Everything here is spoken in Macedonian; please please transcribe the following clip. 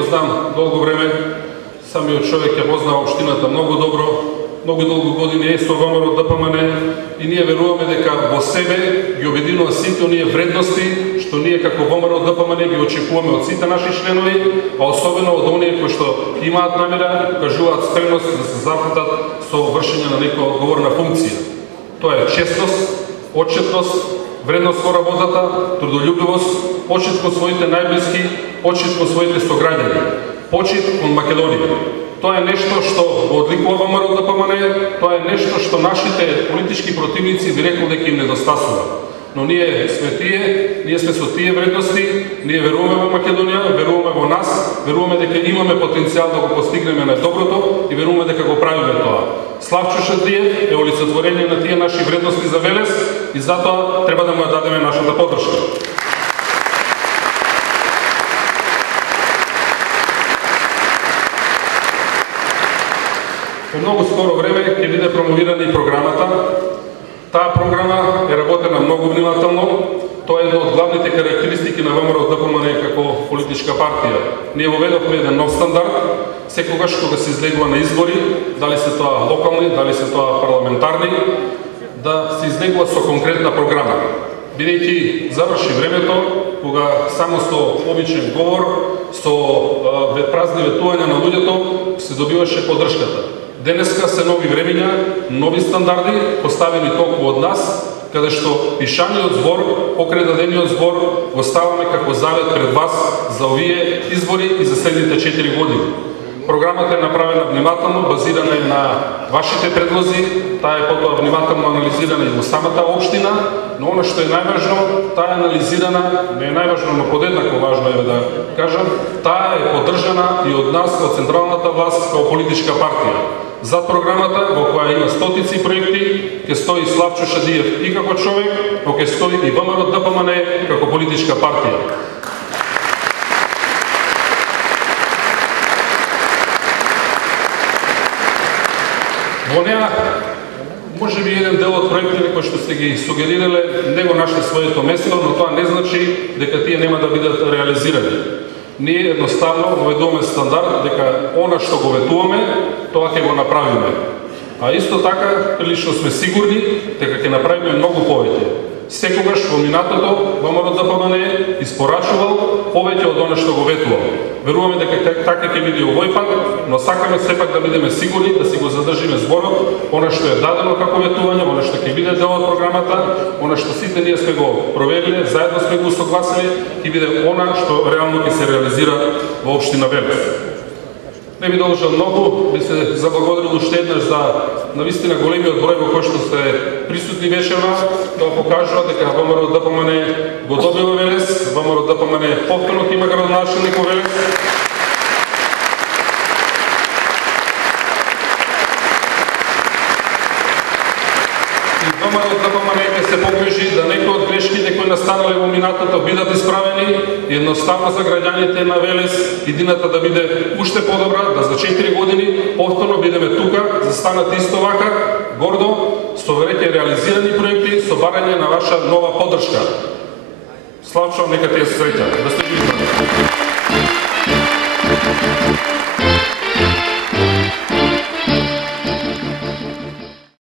го знам долго време, самиот човек ја познава општината многу добро, многу долго години е со ВМРО ДПМН и ние веруваме дека во себе ги обединува сите оние вредности што ние како ВМРО ДПМН ги очекуваме од сите наши членови, а особено од оние кои што имаат намера и покажуваат спремност да се зафатат со вршење на некоја одговорна функција. Тоа е честност, отчетност, вредност во работата, трудолюбивост, почит кон своите најблиски, почит кон своите сограѓани, почит кон Македонија. Тоа е нешто што го одликува ВМРО ДПМН, тоа е нешто што нашите политички противници би рекол дека им недостасува. Но ние сме тие, ние сме со тие вредности, ние веруваме во Македонија, веруваме во нас, веруваме дека имаме потенцијал да го постигнеме најдоброто и веруваме дека го правиме тоа. Славчо Шадлиев е олицетворение на тие наши вредности за Велес и затоа треба да му ја дадеме нашата поддршка. Во многу скоро време ќе биде промовирана и програмата. Таа програма е работена многу внимателно. Тоа е една од главните карактеристики на ВМРО ДПМН како политичка партија. Ние воведовме еден нов стандард. Секогаш кога се излегува на избори, дали се тоа локални, дали се тоа парламентарни, да се излегува со конкретна програма. Бидејќи заврши времето кога само со обичен говор, со празни ветувања на луѓето се добиваше поддршката. Денеска се нови времења, нови стандарди, поставени толку од нас, каде што пишаниот збор, покрај дадениот збор, го ставаме како завет пред вас за овие избори и за следните 4 години. Програмата е направена внимателно, базирана е на вашите предлози, таа е потоа внимателно анализирана и во самата општина, но она што е најважно, таа е анализирана, не е најважно, но подеднакво важно е да кажам, таа е поддржана и од нас, од централната власт, како политичка партија. Зад програмата, во која има стотици проекти, ќе стои Славчо Шадлиев и како човек, но ќе стои и ВМРО ДПМН како политичка партија. Во неа, може би еден дел од проектите кои што сте ги сугерирале, не го нашли своето место, но тоа не значи дека тие нема да бидат реализирани. Ние едноставно воведуваме стандард дека она што го ветуваме, тоа ќе го направиме. А исто така, прилично сме сигурни дека ќе направиме многу повеќе. Секогаш во минатото ВМРО ДПМН испорачувал повеќе од она што го ветувал. Веруваме дека така ќе биде овој пат, но сакаме сепак да бидеме сигурни да си го задржиме зборот, она што е дадено како ветување, она што ќе биде дел од програмата, она што сите ние сме го провериле, заедно сме го усогласили, ќе биде она што реално ќе се реализира во општина Велес. Не би должел многу, би се заблагодарил уште еднаш за навистина големиот број во кој што сте присутни вечерва. Тоа покажува дека ВМРО ДПМН го добива Велес, ВМРО ДПМН повторно има градоначелник во Велес. И ВМРО ДПМН ќе се погрижи да некои од грешките кои настанале во минатото бидат исправени и едноставно за граѓаните на Велес идината да биде уште подобра, да за 4 години повторно бидеме тука, за станат исто вака, гордо, со веќе реализирани проекти, со барање на ваша нова поддршка. Славчо, нека ти е среќа. Да сте живи.